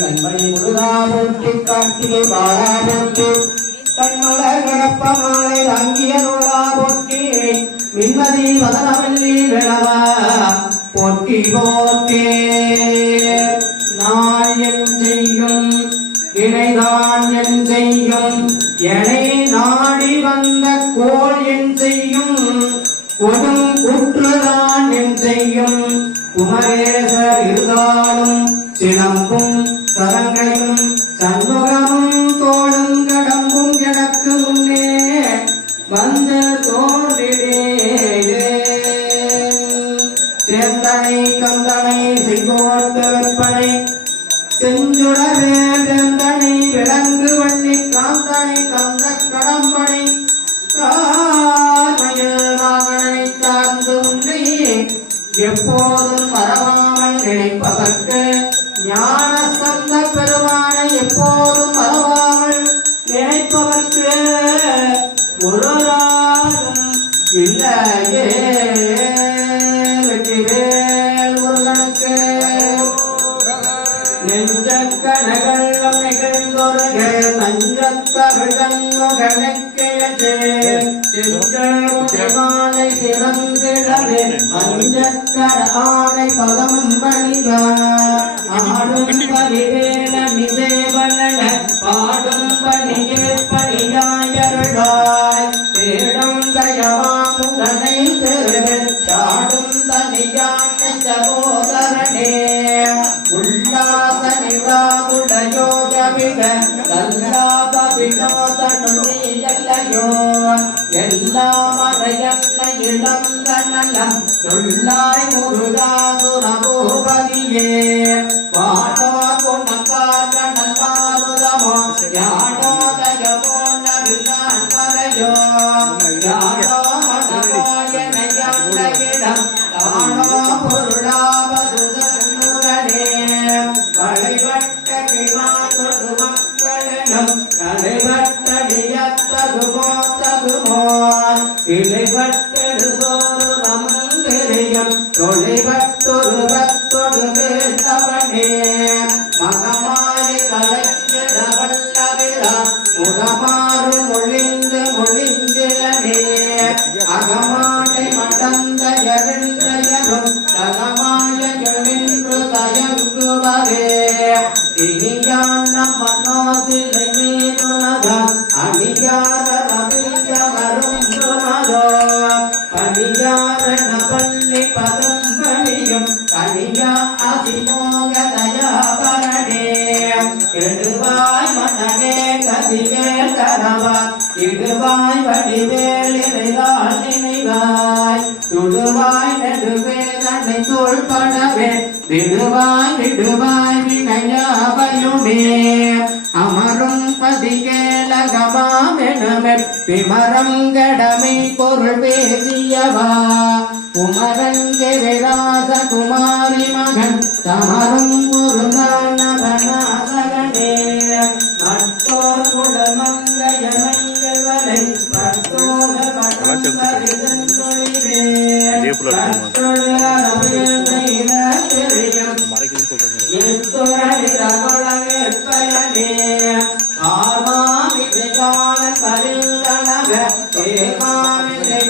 கண்மணி முருகா போற்றி கார்த்திகை பாலா போற்றி கண்மலர் கடப்பமாலை தாங்கிய நூலா போற்றி மின்மதி வதனவல்லி விளவா போற்றி போற்றே நான் என் செய்யும் இணைதான் என் செய்யும் எனை நாடி வந்த கோள் என் செய்யும் கொடும் குற்றுதான் என் செய்யும் குமரேசர் இருந்தாலும் சிலம்பும் சரங்கையும் சண்முகமும் தோளும் கடம்பும் எனக்கு முன்னே வந்து தோன்றிடே சேந்தனை கந்தனை செய்வோர்க்கு வெப்பனை செஞ்சுடவே வேந்தனை விலங்கு வள்ளி காந்தனை கந்த கடம்பனை கார்மயில் வாகனை சார்ந்து உன்னை எப்போதும் மறவாமல் நினைப்பதற்கு ஞான சந்த பெருமானை எப்போதும் மறவாமல் நினைப்பதற்கு ஒரு நாளும் இல்லையே வெற்றிவேல் முருகனுக்கு நெஞ்சக்கனகளும் நிகழ்ந்தொருகள் தஞ்சத்தருடன் முகனுக்கேமாலை சிறந்திடவே அஞ்சக்கர ஆணை பதம் பணிவார் ஆடும் பரிவேல மிசேவன பாடும் பணியே பணியாயருளாய் தேடும் தயவாமுகனை திருவில் சாடும் தனியாண்ட சகோதரனே உல்லாசனிதாவுடையோகவிக கல்லாப வினோதனுமியல்லையோ எல்லாம் அறையன்ன இளங்கனலம் சொல்லாய் முருகாசுரபூபதியே வானோ குணக்காரணமாருதமோ யானோ தயமோ நவிலான் மறையோ யானோ மனமோயனையாண்டகிடம் தானோ பொருளாவதுதன்முரனே வளைவட்ட கிமானொரு மக்களிடம் தலைவட்ட நியத்ததுமோ தகுமோ இலைவட்டெடு சோறு நமுந்தெரியம் தொலைவட்டொரு பத்தொடு வேட்டவனே மகமாய் கலைஞர வல்லவிரா முகமாறு மொழிந்திலனே அகமானை மடந்தயரும் தகமாயென்று தயங்குவரே இனியான மனோசிலை மீனுனதம் அணியார ரவியவரும் சுமதோ பணியாரண பள்ளி பதம் பணியும் கனியா அதிமோக தயாபரணே கெடுவாய் மனமே கதிவேல் கரவா இடுவாய் வடிவேல் இறைதாள் நினைவாய் சுடுவாய் நெடுவேதனை தோள்படவே விடுவாய் விடுவாய் வினையாபயுமே அமரும் பதிகேலகமாமெனமே விமரங்கடமை பொருள் பேசியவா குமரங்கெராச குமாரி மகன் தமரும் குருநானவனாசகனே மற்றோர் குலமங்கையமையவனை மற்றோக பட்டரிதன் மொழிவே மற்றொரு அரவேதையில தெரியும் எத்துறையிடகுளவேற்பயனே ஆமாமிதைகாலன் பரிந்தனவ ஏமாமிதை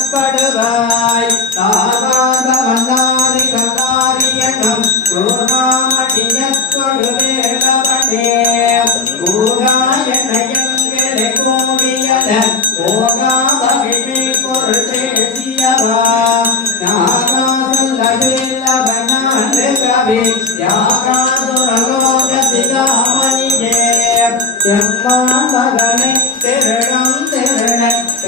வந்ததிடப்படுவாய் தாதாபவனாரி கதாரியனம் சோனாமடியத்தொடு வேளவனே கூகாயனையங்கரை கூடியல போகாதவினை பொருள் பேசியவா நாகாசல்லவில்லவனாண்டு கவி யாகாசுரலோகசிகாமணியே எம்மான் மகனை திருடம் திருட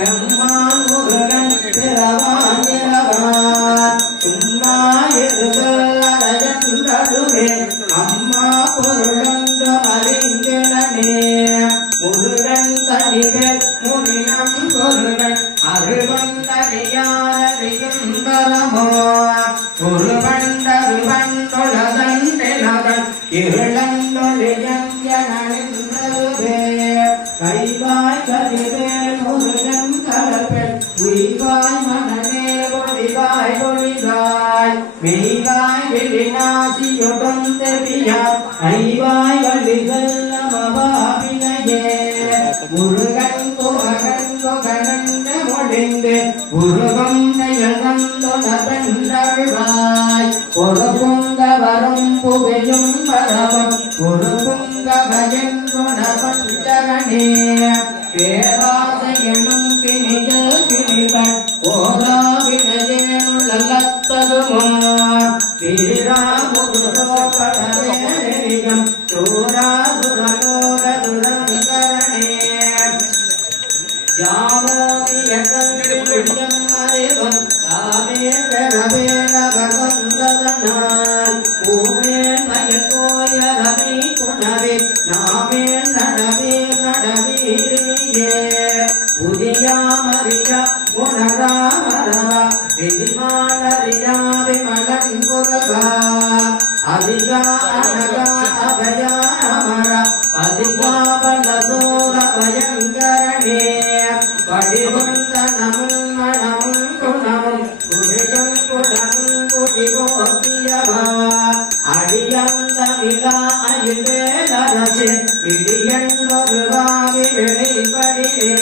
எம்மான் முருகன் திரவான் திரவான் சும்மா இருதல்லறையன்றடுவே அம்மா பொருளன்று அறிந்திடனே முருகன் தனிகள் முனியம் பொருகன் அருவன் தனியாரியுந்தரமோ ஒருவண்டருவண்டொழதண்டிலகன் இருளந்தொழியஞ்சனின்றதுவே கைவாய் கதிவே புகழன்று முடிந்து உருவம் பெண்கள்வாய் ஒரு புங்க வரும் புகையும் வரவும் ஒரு புங்க பயன் குணபஞ்சரணே பேராசையனும் பிணிகள் பிணிகள் ஓராவினையேனுள்ளத்தகுமோ வீராமுருகோபடவேரியம் சூராசுரலோகதுரங்கரணே யாமோதியம் அறிவும் தாமே பெறவேடவந்ததனால் பூமே மயக்கோயரவி புனவே நாமே நடவே நடவீரியே உதியாமரியா குணராமரவா விதிமானரியா விமலன் புகவா அதிகா அனகா அபயா அமர அதிகா பலதோர பயங்கரணே படிவந்தனமும் மனமும் குணமும் குடியும் குடமும் குடிவோக்கியவா அடியந்தமிழா அயிலேலரசே விடியன் ஒருவாவி வெளிப்படியே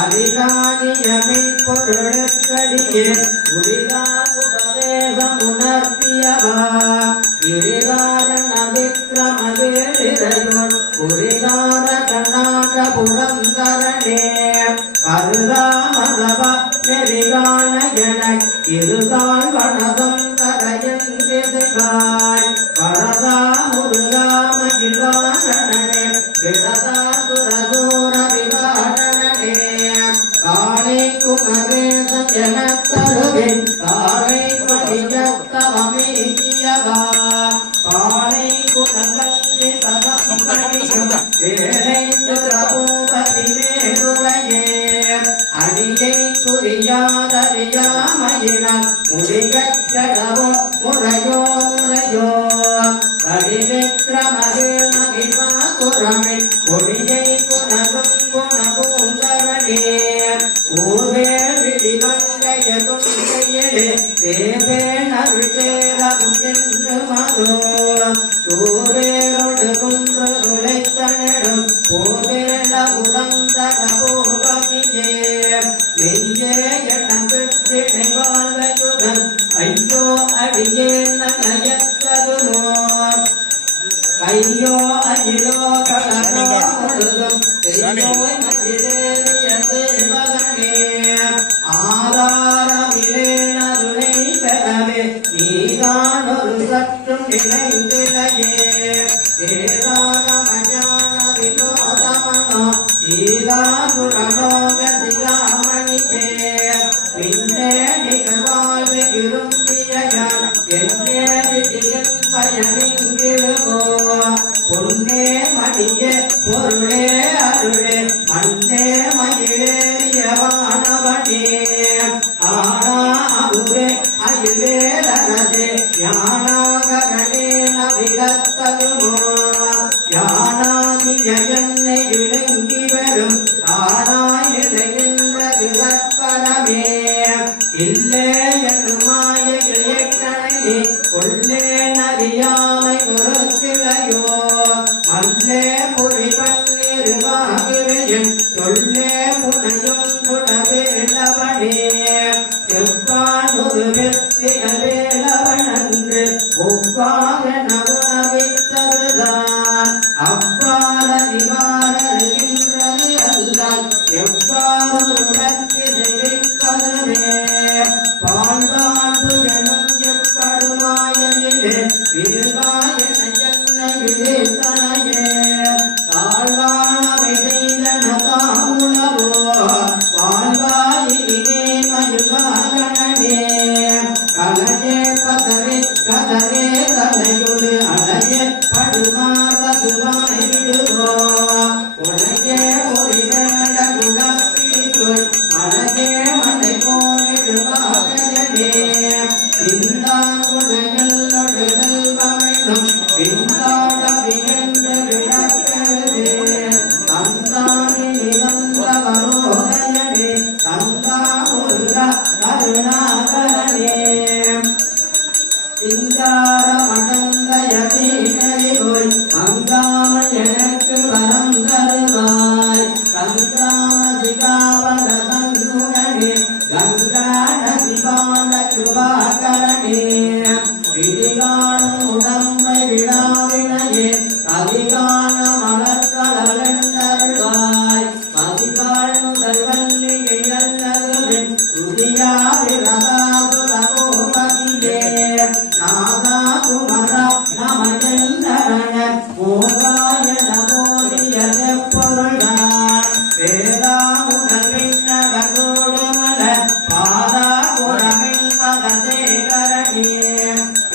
அதிகாரியமை பொருளுக்கடியே உரிதா உபதேசமுணர்த்தியவா கிரிதாரண விக்ரமவேதிரையோன் உரிதார கணாக புரந்தரணே கருதாமரவ நெறிகான எனக் இருதாள் வனதும் கரையன் திசைவாய் பரதா முருகா மகிழ்வாகணனே விரதா துரதூர விவாகணனே காளை குமரேசம் எனத் தருவின் காளை மணியத்தவமேகியவா காளை குணங்கல்லி பதம் கணியும் வேலைந்து பிரபூபதி நேருளையே அடியை குறியாதறியாமையினால் முடிகடவோ முறையோ முறையோ வடிவிக்ரமரில் மகிமா குரமில் கொடியை குணகும் குணபூந்தரணே ஊரே விடிவங்கைய துங்கையிலே தேவே நருளேரவும் என்று மதோ சூரேரோடு குன்றுளைத்தனடும் போவேல உடந்தக போகமியே நெஞ்சே எனக்கு வாழ்வையுடன் ஐயோ அடியே நயத்ததுமோ ஐயோ அயிலோ கடனோ முழுதும் மகிழே ஆதாரமில்லை பெறவே நீதான் ஒரு சற்றும் நினைந்திலையே வேதாகமஞான வினோதமனோ சீதாசுரலோக சிகாமணியே பின்னே நிகழ்வாழ்வை விரும்பியான் என்னே விதியின் பயனிங்கிருவோ பொன்னே மணியே பொருளே அருளே மண்ணே மயிலேறியவானவனே ஆனா அருவே அயிலேரசே ஞானாகரணே நவிலத்ததுமோ யானாகிய என்னை விளங்கி வரும் தானாய் நிலைகின்ற திகற்பரமே இல்லே என்னும் மாயைகளே கணனே கொள்ளே நறியாமை பொறுத்திலையோ மல்லே முறை பன்னிருவாகிறையன் சொல்லே முனையும் சுடவேலவனே எவ்வான் ஒரு வெற்றிகவேலவனன்று ஒவ்வாகன உணவித்ததுதான் அவ்வாறறிவாரறிகின்றது அல்லால் எவ்வாறொரு வெற்றி செய்விப்பதுவே பாழ்வாழ்வு எனும் எப்படுமாயிலே வீழ்வாயன என்னை விழித்தனையே தாழ்வானவை செய்தன தாமுளவோ வாழ்வாயிலே மயுவாகணனே கலையே பதவே கதவே தலையுடு அலையே படுமாறதுவாய் விடுவோ உலகே ஒரு வேட குலப்பிடித்தோய் மலையே மலை போரிடுவாகனே இந்தாங்குடையல்லொடு செல்வமெனும் பின்தாட வியன்று விடக்கருதே தந்தானி நிவந்தவரோதயனே தந்தா முருகா கருணாகரனே சிங்கார மடங்கயதீனரிகோய் மங்காமல் எனக்கு வரம் தருவாய் கங்காம சிகாவதனுடனே கங்கா நதி பாண்ட கிருபாகரணே விதிகாணும் உடம்பை விழாவினையே கதிகான மலர்களென்றருள்வாய் மதிகாள் முதல் வள்ளி இழந்ததுவே துதியாதிரகாபுரபோபதியே நாதா குமரா நமயந்தரண மோகாய நமோதியத பொருள்தான் வேதாமுதல் விண்ணவரோடு மலர் பாதா புறமின் பதசேகரணியே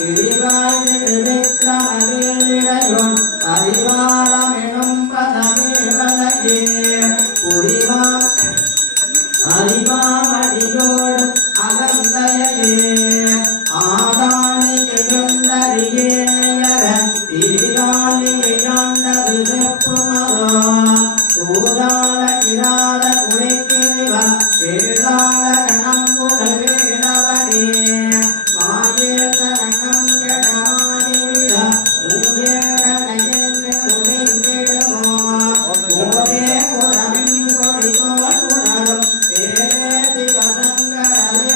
இடிவாய் விக்ரமவேலிரையோன் பரிவாரமெனும் பதமே வலையே புரிவா அறிவாமடியோடும் அகந்தையே ஆதானி எழுந்தறியேனையர திரிகாலியாண்டது செப்புமரோ தூதாள கிராத குறைக்கிறிவா வேதாள கணம்புடல் வேடவனே மாயேத கணம் கெடமாயிர மூயேட நயந்த குறைந்திடுமோ ஓரே குரமின் கொடிகோள் உணரும் தேவேதி பசங்கரே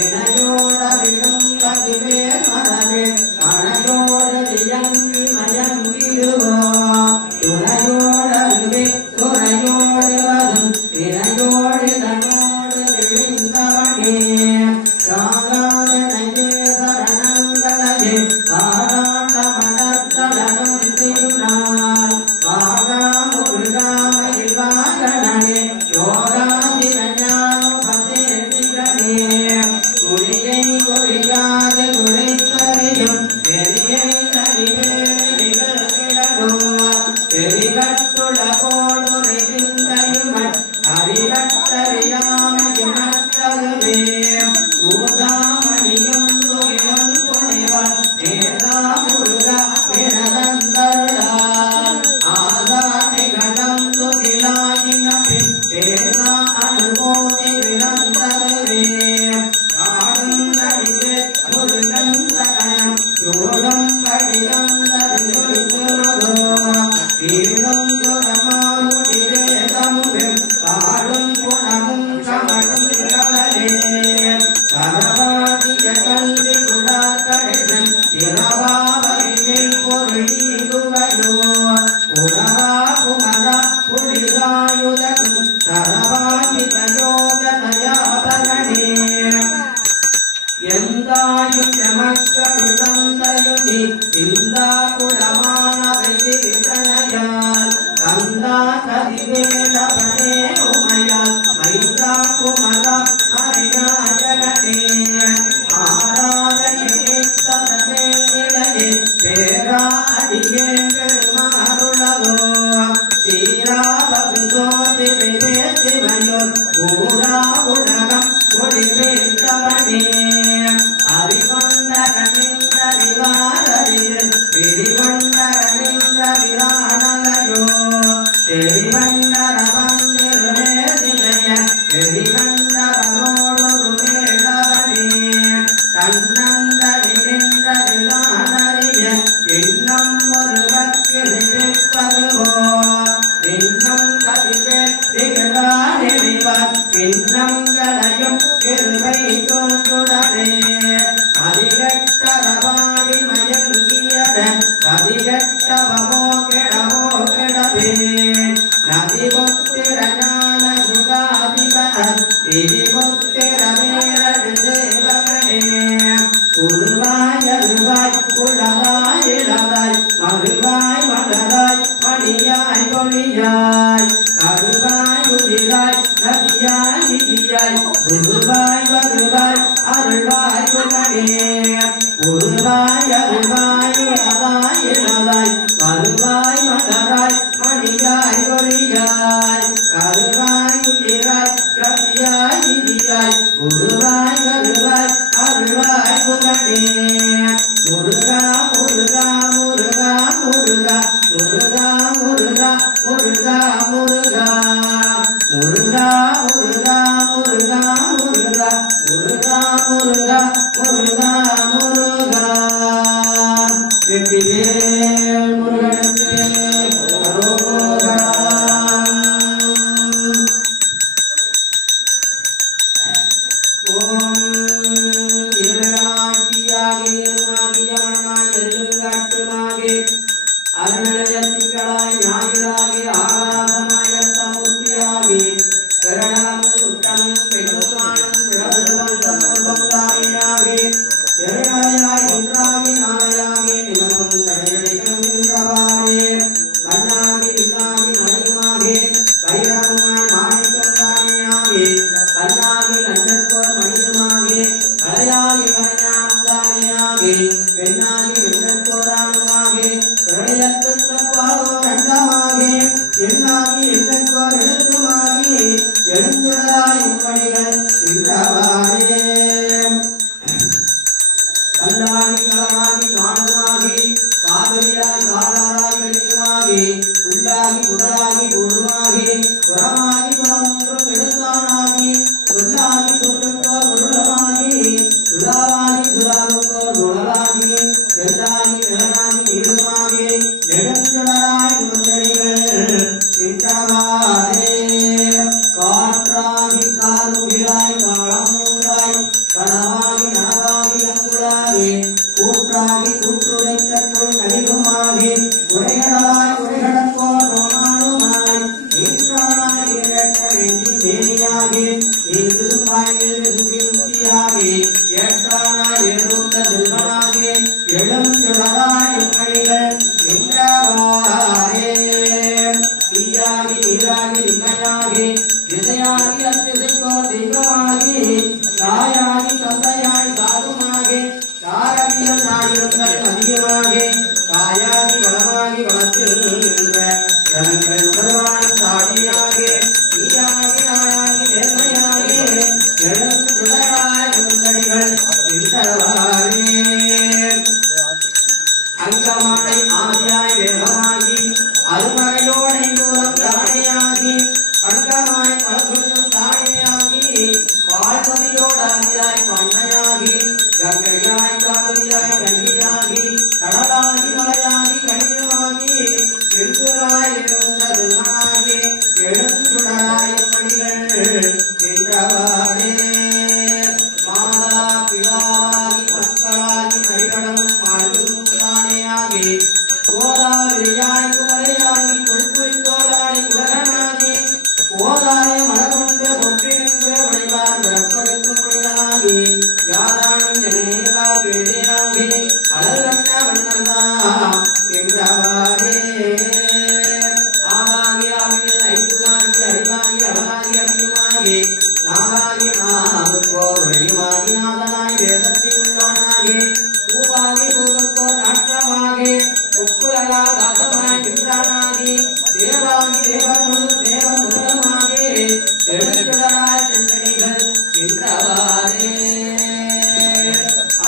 இணையோட விடும் கதிவே மரவே மழையோடு இயங்கி மயங்கிடுவோ துணையோடவே துறையோடு வரும் இணையோடு தன்னோடு விழிந்தவனே சாகாதனையே சரணங்களையே சாராண்ட மலர்களனும் திருநாள் பாகா முருகாமயில் வாகனே யோகாதிரஞானம் பசேசிகனே குறியை குறியாது குறைத்தறியும் பெரியை நடிவேலிகள் கிடடோ தெரிகட்டுள போடுரை சிந்தையுமன் அறிவட்டறியாமையுமற்றதுவே தூதாமணியும் துயிலும் துணிவன் நேதா முருக பிறந்தருளால் ஆதானிகளும் துகிலாயினபின் பேதா அனுபோதி பிறந்ததுவே பாடும் நடிவே முருகன் சகனம் சூடும் படிதம் தருதுமதோ வீடும் துரமாமுடிவே தமுடும் காடும் குணமும் கமடும் கடலே சரவாதிய கல்வி குடாக்கடிதன் இரவாவரில் பொருளீதுவையோ புறவா குமரா புரிதாயுதகும் சரவாதிதயோக தயாபரணே எந்தாயும் எமக்கருதந்தையுனி இந்தா குலமான வெதிகணையால் கந்தா கதிவேலவனே உமையால் மைந்தா குமரா ஹரிநாயகனே ஆராதனையே தனமே நிலையே பேரா அடியே பெருமாருளதோ சீராவது சோதி விவேசிவையோர் ஊரா உலகம் ஒளிவேற்றவனே அறிவொண்டரனின்ற விவாரரில் பிரிவொண்டரனின்ற விராணலையோ தெரிவண்டர வந்திருவேதிலைய தெரிவண்டரோடு மேடவனே தன்னந்தனின்ற விராணறிய இன்னும் ஒருவர்க்கு நினைப்பதுவோ இன்னும் கதிவே திகழானிவர் இன்னும் களையும் கிருபை தோன்றுடனே அதிகட்டரவாடி மயங்கியத கதிகட்டவமோ கெடவோ கெடவே நதிபொத்திரஞான சுகாதிபதன் திரிபொத்திரமேரடு தேவகனே உருவாய் அருவாய் உளதாய் இளதாய் மறுவாய் மலராய் மணியாய் கொடியாய் கருவாய் உயிராய் நதியாய் நிதியாய் உருவாய் வருவாய் அருள்வாய் உடனே உருவாய் அருவாய் உளதாய் இளதாய் மறுவாய் மலராய் மணியாய் கொடியாய் கருவாய் உயிராய் நதியாய் நிதியாய் உருவாய் வருவாய் அருள்வாய் உடனே முருகா முருகா முருகா முருகா முருகா முருகா முருகா முருகா முருகா முருகா முருகா முருகா முருகா முருகா முருகா முருகா வெற்றிவேல் முருகனுக்கு அரோகரா. எழுந்துள்ளதாயும் மணிகள் இன்றவாறே கல்லாகி கலராகி காணுமாகி காவிரியாய் காலாராய் வெளியுமாகி உள்ளாகி குடராகி குருமாகி புறமாகி புறமொன்றும் எழுத்தானாகி சொல்லாகி சொல்லுக்கோ பொருளமாகி சுடாவாகி சுடாவுக்கோ சுடலாகி எல்லாகி நிலனாகி நீளுமாகி நெடுஞ்சுடராய் முன்னணிகள் இன்றவாறே காற்றாகி காலுகிலாய் காலமூன்றாய் கனவாகி நனவாகி அங்குளாகி கூற்றாகி கூற்றுரைக்கற்குள் கடிலுமாகி உரைகடலாய் உரைகடற்கோ ரோமானுமாய் நீற்றானாய் இரட்ட வெள்ளி மேனியாகி நீருமாய் சுகி முத்தியாகி ஏற்றானாய் ஏறுந்த செல்வனாகி எழும் சுடராய் மணிகள் நின்றவாறே தீயாகி நீராகி திண்மையாகி திசையாகி அத்திசைக்கோ தெய்வமாகி தாயாகி தந்தையாய் சாதுமாகி தாரவியம் நாயிருந்தல் அதிகமாகி தாயாகி வளமாகி வளத்தில் நின்ற ஜனங்கள் உணர்வான் தாடியாகி நீயாகி நாயாகி நேர்மையாகி எழும் சுடராய் முன்னணிகள் நின்றவாறே அங்கமாய் ஆதியாய் வேகமாகி அருமறையோடை மூலம் தானியாகி பங்கமாய் பலசுண்ணும் தானியாகி வாழ்வதியோடாதியாய் பண்ணையாகி கங்கையாய் காவிரியாய் கல்வியாகி கடலாகி மலையாகி கனியமாகி எழுதுராய் எழுந்த செல்வனாகி எழுந்துடராய் மணிகள் நின்றவாறே மாதா பிதாவாகி மக்களாகி மணிகளும் வாழ்வும் தானேயாகி கோதாவிரியாய் குமரையாகி கொள்புய் தோளாடி குலகனாகி ஓதாய மலர்கொண்டு ஒற்றி நின்று வழிவார் பிறப்பெடுக்கும் மனிதனாகி யாரானும் ஜனேவார் வேதியாகி அழகண்ண வண்ணல்லாம் என்றவாறே ஆவாகி ஆவியில் ஐந்துமாகி அடிவாகி அவளாகி அடியுமாகி நாவாகி நாவுக்கோ வழியுமாகி நாதனாய் வேதத்தில் உள்ளவனாகி பூவாகி பூவுக்கோ நாற்றமாகி உக்குலகா தாசமாய் நின்றானாகி தேவாகி தேவன் தேவன் முதலமாகி எழுந்துடராய் சென்றடிகள் நின்றவாறே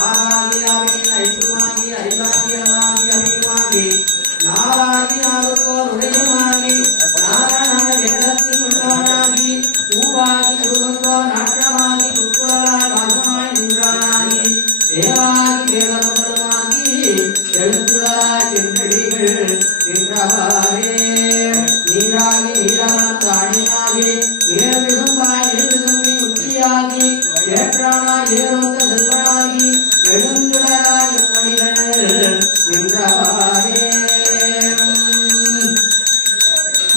ஆவாகி ஆவியில் ஐந்துமாகி அறிவாகி அவளாகி அபியுமாகி நாவாகி நாவுக்கோ உடையமாகி நாராயணாய் வேதத்தில் உள்ளவனாகி பூவாகி பூவுக்கோ நாற்றமாகி உக்குலகா தாசமாய் நின்றானாகி தேவாகி தேவன் முதலமாகி எழுந்துடராய் சென்றடிகள் நின்றவாறே நீராகி நீராளம் தானியாகி நீர்மிகும்பாய் நீர்மிகும்பி முத்தியாகி ஏற்றானாய் ஏறொத்த செல்வனாகி எழுந்துடராய் மணிகள் நின்றவாறே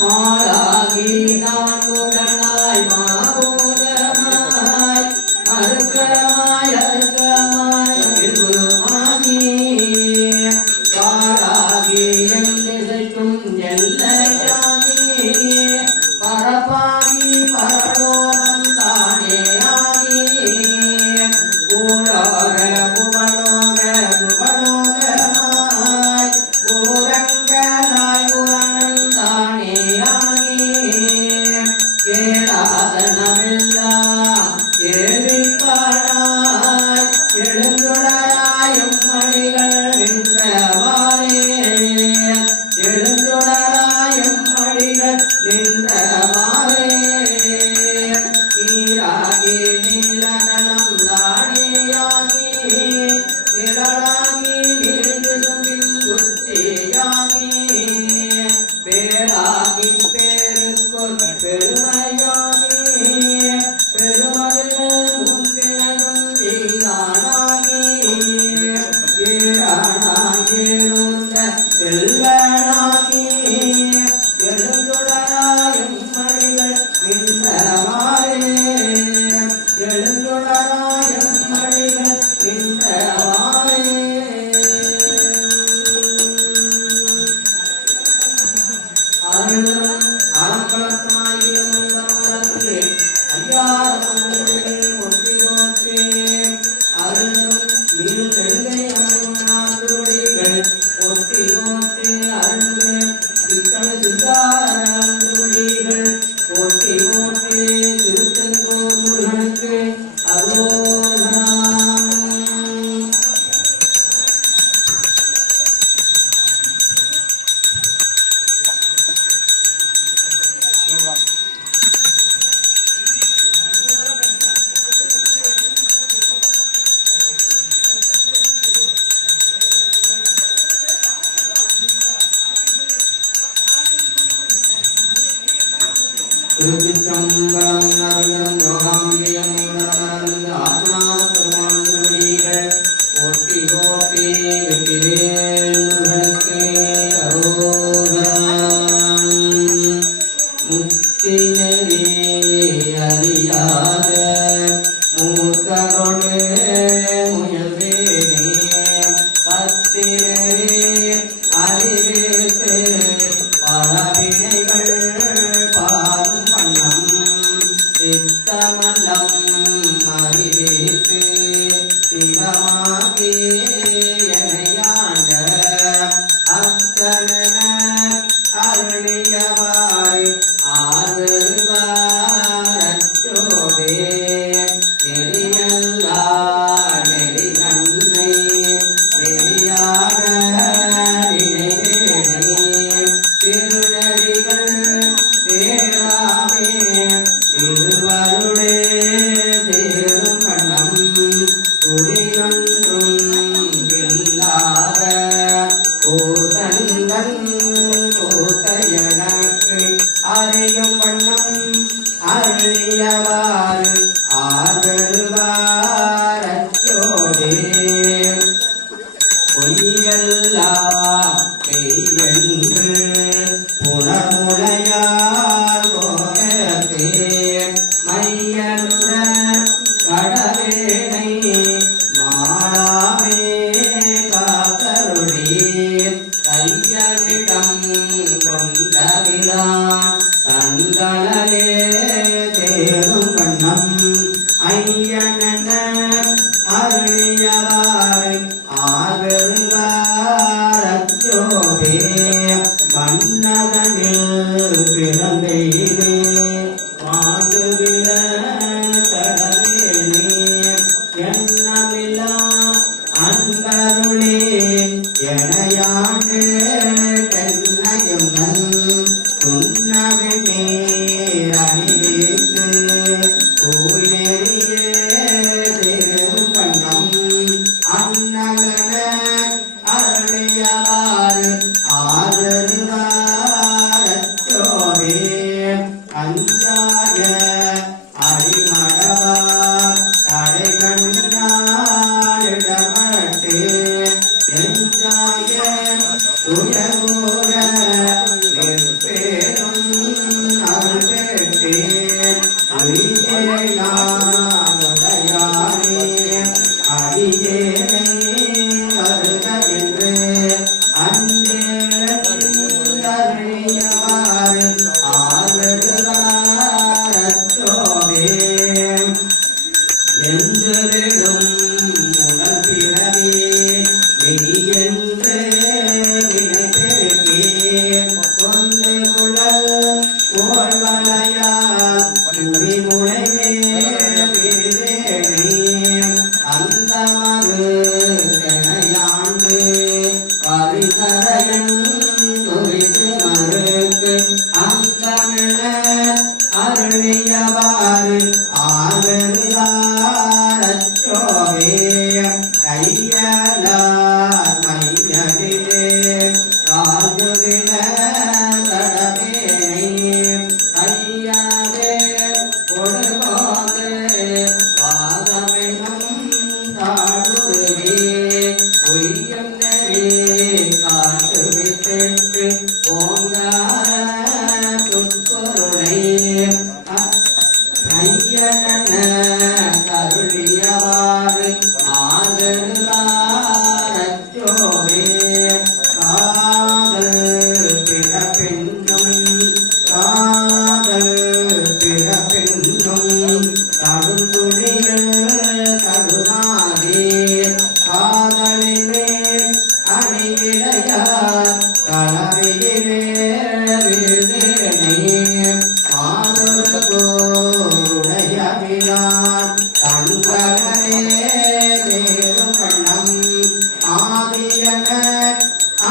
மாலாகி நான் முகனாய் மாபூதமாய் அருக்கமாய் அருக்கமாய் அருகுமாகி காலாகி என் திசைக்கும் எல்லையாகி பரப்பாகி பரலோகம் தானேயாகி பூலோக புவலோக புவலோகமாய் பூரங்களாய் புவனம் தானேயாகி கேளாதனமெல்லாம் ஏவிப்பானாய் எழுந்துடராயும் மணிகள் நின்றவாறே எழுந்துடராயும் மணிகள் நின்றவாறே நீராகி நீலகலம் தானியாகி நிழலாகி நீர்விசும்பின் சுற்றியாகி பேராகி பேருக்குள் பெருமையாகி பெருமதிகள் முன்பினையும் நீங்கானாகி ஈரானாகி ஏறுந்த செல்வனாகி எழுந்துடராயும் மணிகள் நின்றவாறே எழுந்துடராயும் மணிகள் நின்றவாறே அருளும் அறம்பலத்துமாகிய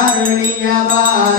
அருளியவா